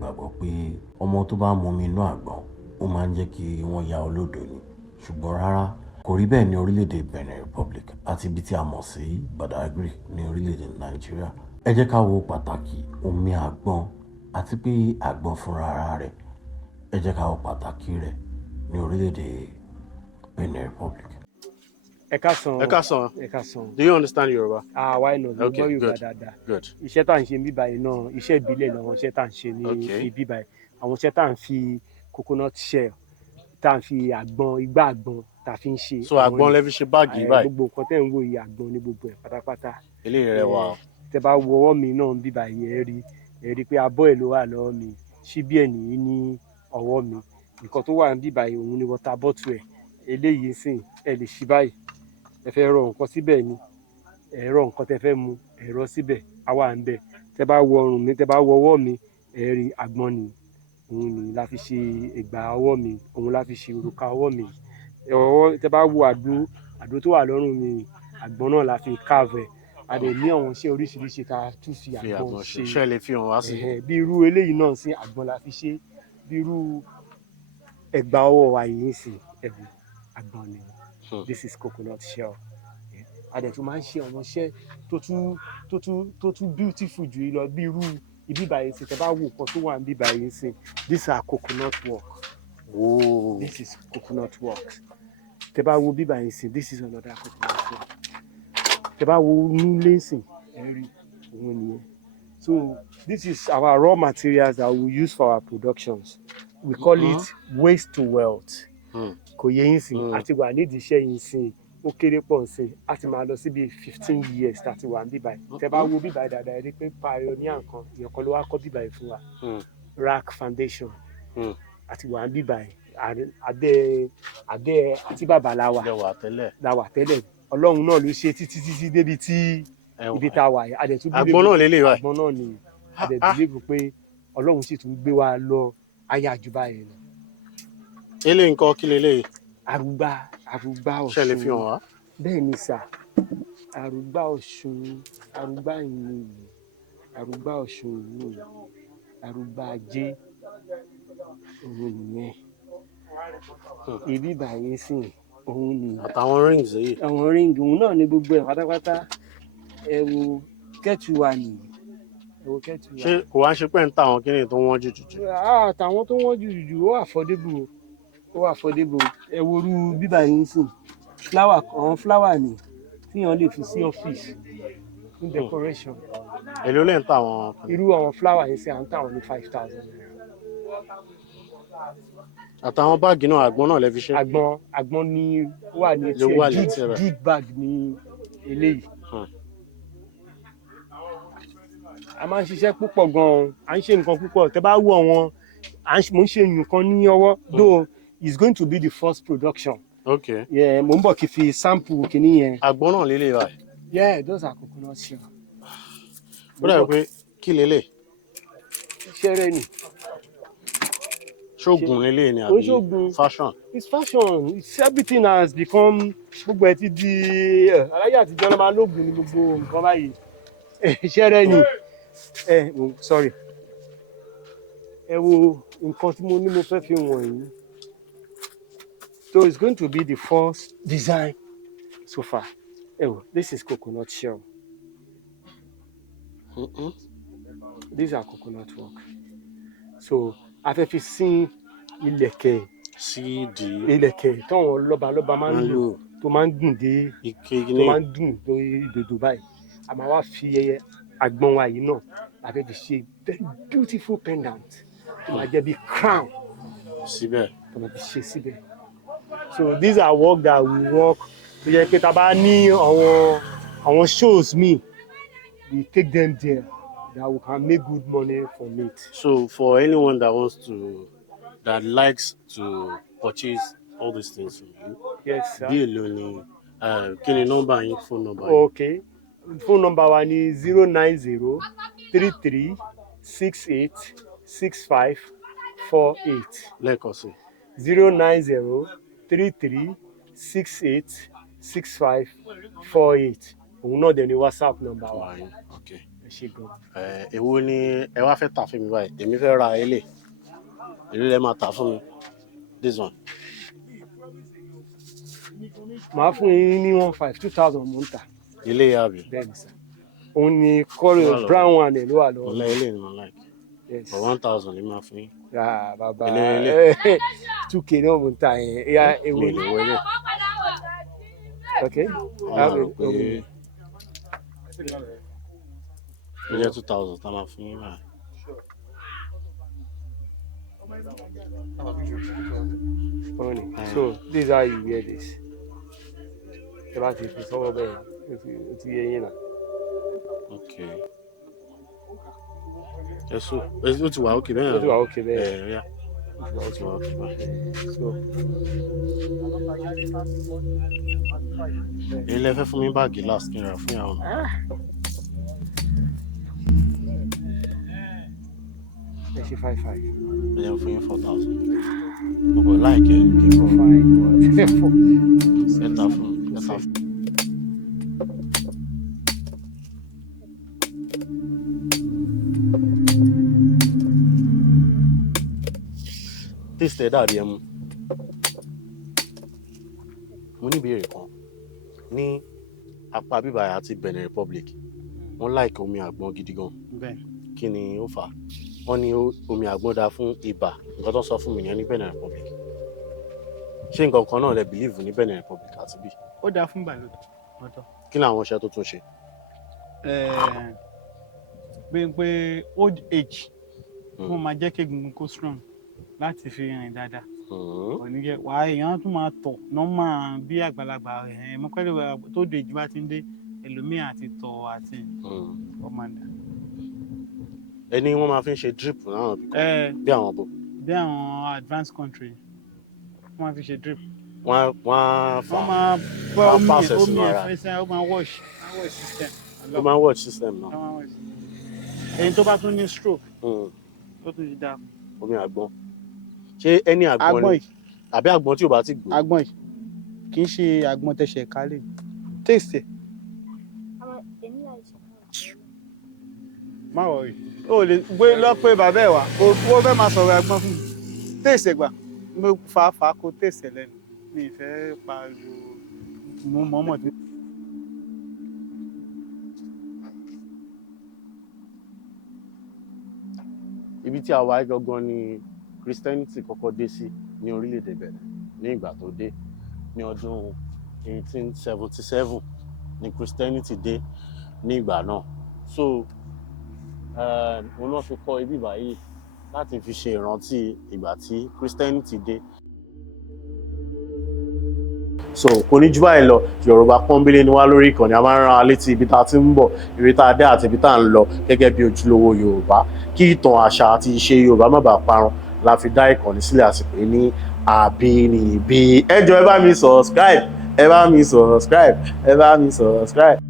ìgbàgbọ́ pé ọmọ tó bá mu omi inú àgbọn ó máa ń jẹ́ kí wọ́n ya olódò ni ṣùgbọ́n rárá kò rí bẹ́ẹ̀ ní orílẹ̀-èdè Benin Republic àti ibi tí a mọ̀ sí Badagry ní orílẹ̀-èdè Nigeria. Ẹ jẹ́ ká wo pàtàkì omi àgbọn àti pé àgbọn fúnra ara rẹ̀ ẹ jẹ́ ká wo pàtàkì rẹ̀ ní orílẹ̀-èdè Benin Republic. Ẹ káàsán. Do you understand Yoruba? Why not? Okay, good. Iṣẹ́ tá à ń ṣe ní báyìí náà, iṣẹ́ ìbílẹ̀ làwọn iṣẹ́ tá à ń ṣe ní ibi báyìí. Àwọn iṣẹ́ tá à ń fi coconut shell, tá à ń fi àgbọn, igbá àgbọn tá a fi ń ṣe. So àgbọn lẹ fi ṣe báàgì báyìí. Gbogbo nǹkan tẹ́ ń wò yìí àgbọn ní gbogbo ẹ̀ pátápátá. Eléyìí rẹwà o. Tẹ́ bá wo ọwọ́ mi náà bí báyìí ẹ rí pé abọ́ ẹ̀ ló wà lọ́wọ́ mi, ṣíbí ẹ̀ nìyí ní ọwọ́ mi. Nǹkan tó wà bí báyìí òun ni water bottle ẹ̀. Eléyìí sìn ẹ lè ṣí báyìí. Ẹ fẹ́ rọ nǹkan síbẹ̀ ni. Ẹ rọ nǹkan tẹ́ fẹ́ mu, ẹ rọ síbẹ̀, á wà ń bẹ̀. Tẹ́ bá wo ọrùn mi, tẹ́ bá wo ọwọ́ mi, ẹ rí àgbọn ni. Òun ni la fi ṣe ẹ̀gbà ọwọ́ mi, òun la fi ṣe òrùka ọwọ́ mi. Tẹ́ bá wo àdó tó wà lọ́rùn mi, àgbọn náà la fi carve ẹ̀. A dẹ̀ ní àwọn iṣẹ́ oríṣiríṣi tá a tún fi àgbọn ṣe. Ṣé lè fi hàn wá sí? Bí irú eléyìí náà sí àgbọn la fi ṣe. Bí irú ẹ̀gbà ọwọ́ wa yìí sí ẹ̀bùn àgbọn ni. This is coconut shell. A dẹ̀ tún máa ń ṣe àwọn iṣẹ́ tó tún beautiful jù yìí lọ bí irú ibi báyìí sí. Tẹ́ bá wo nǹkan tó wà níbí báyìí sí. These are coconut work. Oh. This is coconut work. Tẹ́ bá wo bí báyìí sí. This is another coconut work. Tẹ́ bá wo nílé sí ẹ rí òun nìyẹn. So this is our raw materials that we use for our productions. We call it waste to wealth. Kò yẹ yín sìn àti wà nídìí iṣẹ́ yín sìn ó kéré pọ̀ sìn a ti máa lọ sí bíi 15 years tá a ti wà ní bíbáyìí. Tẹ́ bá wo bíbáyìí dáadáa ẹ rí pé pioneer nǹkan ìyẹn kan ló wá kọ́ bíbáyìí fún wa. Rack foundation àti wà ní bíbáyìí adé àti bàbá la wà tẹ́lẹ̀ Ọlọ́run náà ló ṣe títí débi tí ibi tá a wà yìí àgbọn náà lélẹ̀ wá àgbọn náà ni adẹ̀ believe pé Ọlọ́run sì tún gbé wa lọ ayé àjùbá yẹn lọ. Eléyìí nǹkan kí leléyìí? Àrùgbá Ọ̀ṣun. Ṣé lè fi hàn wá? Bẹ́ẹ̀ ni sà, àrùgbá Ọ̀ṣun, àrùgbá ìlú, àrùgbá Ọ̀ṣun ìlú, àrùgbá Ajé, òun nìyẹn. Ibi báyìí sìn, òun ni. Àtàwọn rings yìí. Àwọn ring òun náà ni gbogbo ẹ̀ pátápátá. Ẹ wo kẹ́tù wa nìyí. Ṣé kò wá ṣe pé ń ta àwọn kíni tó wọ́n jù? Àtàwọn tó wọ́n jù ó affordable. Ẹ wo irú bíbá yìí sìn àwọn flower ni tíyàn lè fi sí ọ́fíìsì fún decoration. Èló lè ń ta àwọn? Irú àwọn flower yìí sìn à ń tà wọ́n ní 5,000 naira. Àtàwọn báàgì náà àgbọn náà lè fi ṣe? Àgbọn ni wà ní jute bag ní eléyìí. A máa ń ṣiṣẹ́ púpọ̀ gan-an, à ń ṣe nǹkan púpọ̀. Tẹ́ bá wo àwọn mo ń ṣe nǹkan ní ọwọ́ though it's going to be the first production. Okay. Yeah, mo ń bọ̀ kí fi sample kìíní yẹn. Àgbọn náà lélẹ̀ báyìí. Yeah, those are coconut shell. Ó dàbí pé kí lélẹ̀? Ṣẹ́rẹ́ ni. Ṣóògùn lélẹ̀ ni àbí fashion? It's fashion. Everything has become gbogbo ẹ̀ ti di aláyé àtijọ́ ló máa lóògùn ní gbogbo nǹkan báyìí. Ṣẹ́rẹ́ ni. Sorry. Ẹ wo nǹkan tí mo ní mo fẹ́ fi wọ̀nyí. So it's going to be the first design so far. This is coconut shell. These are coconut work. So a fẹ́ fi sin ilẹ̀kẹ̀. Ilẹ̀kẹ̀ táwọn lọ́balọ́ba máa ń lò tó máa ń gùn dé tó máa ń dùn lórí ìdòdò báyìí. A máa wá fi àgbọn wa yìí náà a fẹ́ fi ṣe very beautiful pendant. Tó máa jẹ́ bí crown. Síbẹ̀. Tó máa fi ṣe síbẹ̀. So these are work that we work tó yẹ pé tá a bá ní àwọn shows mi we take them there that we can make good money from it. So for anyone that likes to purchase all these things from you, yes sir. Bí èlò ni kí ni nọ́mbà yín phone number yín? Okay, phone number wa ni 09033686548. Lẹ́ẹ̀kan sí. 09033686548. Òun náà dẹ̀ ni WhatsApp number wa. Okay. ṣe gan. Èwo ni ẹ wá fẹ́ tà fún mi báyìí? Èmi fẹ́ ra ilé. Èló lẹ máa tà fún mi? This one. Màá fún yín ní 1500 2000 mò ń tà. Ilé yà bí? Bẹ́ẹ̀ ni sà. Òun ni kọ́lọ̀ brown one ẹ̀ ló wà lọ́wọ́. Ọ̀la ilé ni mo like. Yes. For 1000 ni máa fún yín. Bàbá Ilé. 2k náà mò ń tà yẹn. Ìyá ewu Mi lè wọlé. Okay. Wọ́n rò pé ó jẹ́ 2000 tá máa fún yín náà. So this is how you wear this. Ẹ bá ti fi sọ́wọ́ bẹ́ẹ̀ ó ti yẹ yín náà. Okay. Eso. Ó ti wà okay bẹ́ẹ̀. Ó ti wà okay bẹ́ẹ̀. Yeah. Ó ti wà okay bẹ́ẹ̀. So. Èyí lẹ fẹ́ fún mi báàgì last kí n ra fún ìyàwó mi. Ẹ ṣe 55. Ẹ jẹ́ fún yín 4000. Mo kò láìkẹ́ kí n kọ́. Ẹ ta fún mi. Taste ẹ̀ dàbí ẹmu. Mo ní ìbéèrè kan ní apá bíbá àti Benin Republic wọ́n like omi àgbọn gidi gan. Kí ni ó fà á? Wọ́n ní omi àgbọn dáa fún ibà nǹkan tó sọ fún mi yẹn ní Benin Republic. Ṣé nǹkan kan náà lẹ believe ní Benin Republic àti bí? Ó dáa fún ìbàlódé. Kí ni àwọn iṣẹ́ tó tún ṣe? Pé old age wọ́n máa jẹ́ kí egungun kó strong láti fi rìn dáadáa. Oníjẹ wàá èèyàn tún máa tọ̀ nọ́mà bí àgbàlagbà mọ́kànlélọ́wọ́ tó dé ìjìbá ti ń dé ẹlòmíì àti tọ̀ àti ọmọdé. Ẹni wọ́n máa fi ń ṣe drip náà bí àwọn bò. Bí àwọn advanced country wọ́n máa fi ṣe drip. Wọ́n máa bọ́ omi ẹ̀fẹ́sẹ̀ ó máa wash system. Ó máa wash system náà. Ẹni tó bá tún ní stroke ó tún ti dáa. Omi àgbọn. Ṣé ẹni àgbọn ni àbí àgbọn tí ò bá ti gbó? Àgbọn yìí kì í ṣe àgbọn tẹ̀sẹ̀ kálẹ̀. Taste. Má wọrí. O lè gbé lọ́pẹ́ bàbá ẹ̀ wá. O fẹ́ máa sọ̀rọ̀ àgbọn fún mi. Taste gbà. Mo fà kó taste lẹ́nu. Mi ì fẹ́ pariwo. Mo mọ̀ọ́mọ̀ tí. Ibi tí a wà gangan ni Christianity kọ́kọ́ dé sí ní orílẹ̀-èdè Benin ní ìgbà tó dé ní ọdún 1877 ní Christianity dé ní ìgbà náà. So òun náà fi kọ́ ibi báyìí láti fi ṣe ìrántí ìgbà tí Christianity dé. So kò ní jù báyìí lọ. Yorùbá pọ́nbélé ni wá lórí ìkànnì. A máa ń rán wa létí ibi tá a ti ń bọ̀, ibi tá a dé àti ibi tá a ń lọ gẹ́gẹ́ bí ojúlówó Yorùbá kí ìtàn àṣà àti ìṣe Yorùbá má bàa parun la fi dá ìkànnì sílẹ̀ àsìkò ní Abinibi. Ẹ jọ̀ọ́ ẹ bá mi subscribe.